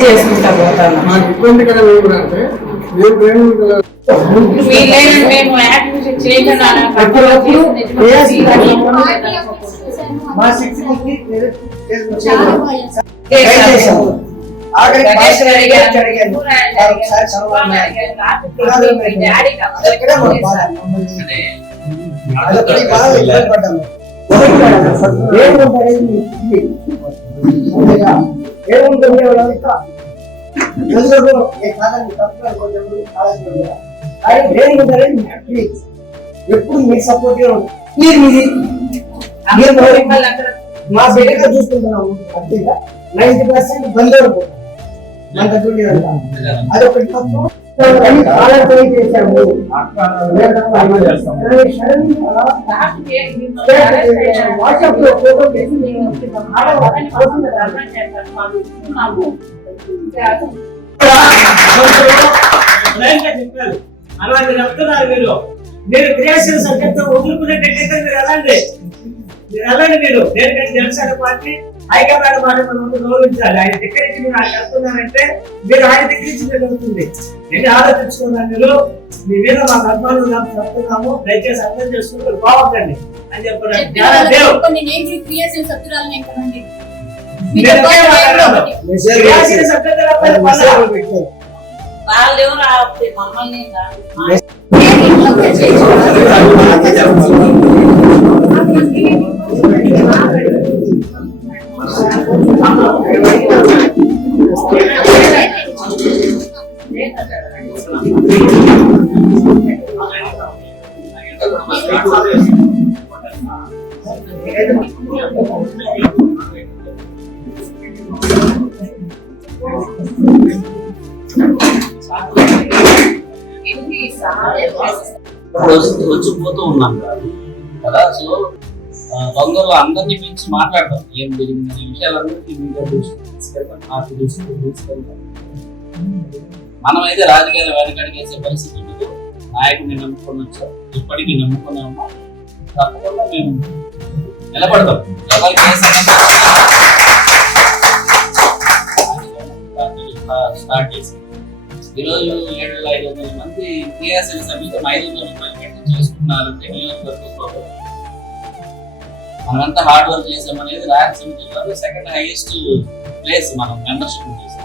చేసుకుంటా పోతాను. మాకు ఇబ్బందికరం ఏమిటంటే మీరు మేము యాక్టివిటీ చేయకుండా ఎప్పుడు మీ సపోర్ట్ మా బిడ్డగా చూసుకుంటున్నాము. 90% బందోడు అదొకటి తప్పు. చేశాము వాట్సాప్ లో ఫోటో అలా మీరు చెప్తున్నారు. మీరు క్రియాశీల సబ్జెక్ట్ వదులుకునేటట్టయితే మీరు వెళ్ళండి. మీరు దేనికంటే జనసేన పార్టీ హైకమాండ్ మాట మనం గౌరవించాలి. ఆయన దగ్గర నుంచి మీరు ఆయన చెప్తున్నారంటే మీరు ఆయన దగ్గర నుంచి జరుగుతుంది. నేను ఆలోచించుకున్నాను. మీరు మీ మీద మాకు అభిమానులు చెప్తున్నాము, దయచేసి అర్థం చేసుకుంటూ బాగుందండి అని చెప్పారు. మమ్మల్ని వచ్చిపోతూ ఉన్నాం కదా. సో తొందరలో అందరినీ పిలిచి మాట్లాడతాం. ఏం జరిగింది విషయాలన్నింటినీ మీడియా తీసుకెళ్తాం, నాకు తీసుకెళ్తాం. మనమైతే రాజకీయాలు వెనకడిగేసే పరిస్థితి ఉండదు. నాయకుడిని నమ్ముకొని వచ్చాం, ఇప్పటికీ నమ్ముకునే ఉన్నాం. తప్పకుండా మేము నిలబడతాం. ఎవరికి ఏ సమస్య స్టార్ట్ చేసి ఈరోజు 7,500 మంది టీఆర్ఎస్ సభ్యులతో 500 రూపాయలు పెట్టి చేసుకున్నారంటే నియోజకవర్గంలో మనమంతా హార్డ్ వర్క్ చేసామనేది రాయలసీమ జిల్లాలో సెకండ్ హైయెస్ట్ ప్లేస్ మనం మెంబర్షిప్ చేసాం.